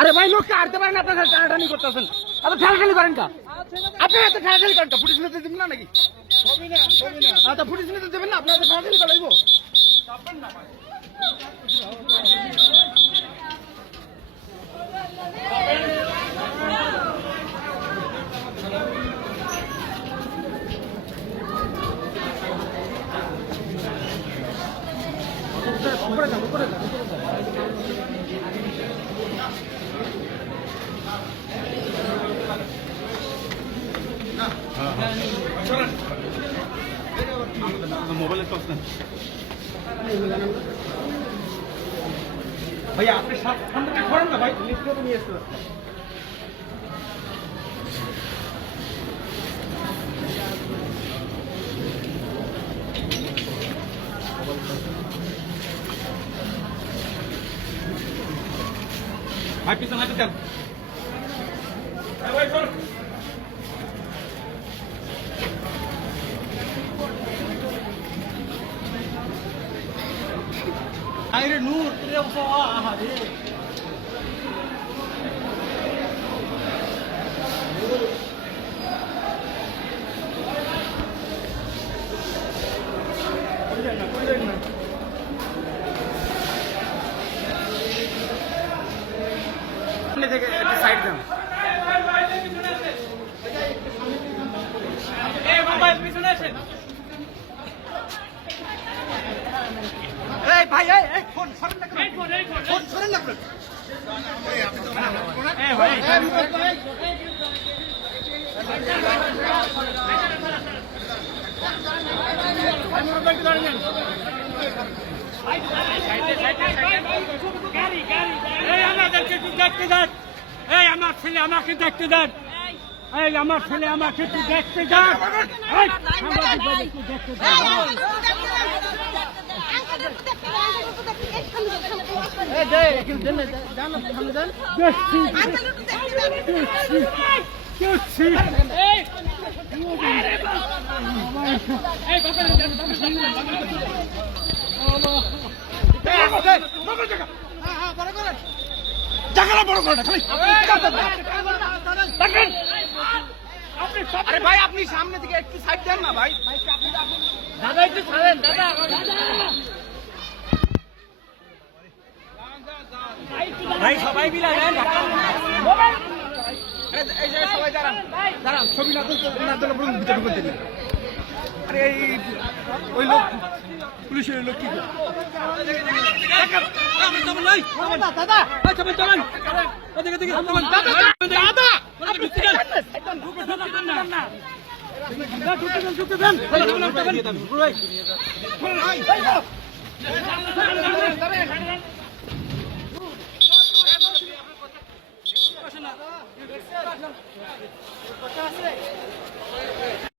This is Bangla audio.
আরে ভাই লোককে আনতে পারেন, আপনার টানাটানি করতেছেন, এত ঠেলাঠালি করেন কা? আপনি এত ঠেলাঠালি করেন কা? পুলিশ নিতে দেবেন না নাকি? আচ্ছা পুলিশ নিতে দেবেন না, আপনার এত ঠেলাঠালি করাইব? উপরে যান, উপরে যান, উপরে যান। মোবাইলের টস নেন ভাইয়া, আপনি সামনে করেন না ভাই, লিস্টে তো নিয়ে আসতে ভাই, পিছনে হাঁটে দেন ভাই, চল। আরে নূর রে বাবা, আরে থেকে একটু সাইড দেন। এই বাবা পিছনে আসেন। এই ভাই, এই ফোন সরেন না, ফোন সরেন না। এই ভাই, আমাদেরকে একটু দেখতে দেন। এই আমার ছেলে আমাকে দেখতে দেন। এই আমার ছেলে আমাকে একটু দেখতে দেন। একটু দেখতে দেন। আরে ভাই, আপনি সামনে থেকে একটু সাইড দেন না ভাই। দাদা একটু ছাড়েন, দাদা ভাই, সবাই মিলে এই যে সবাই দাঁড়ান, দাঁড়ান, ছবি না তুলে বলুন ভিতরে ঢুকতে দিন। আরে এই ওই লোক, পুলিশের লোক কি দাদা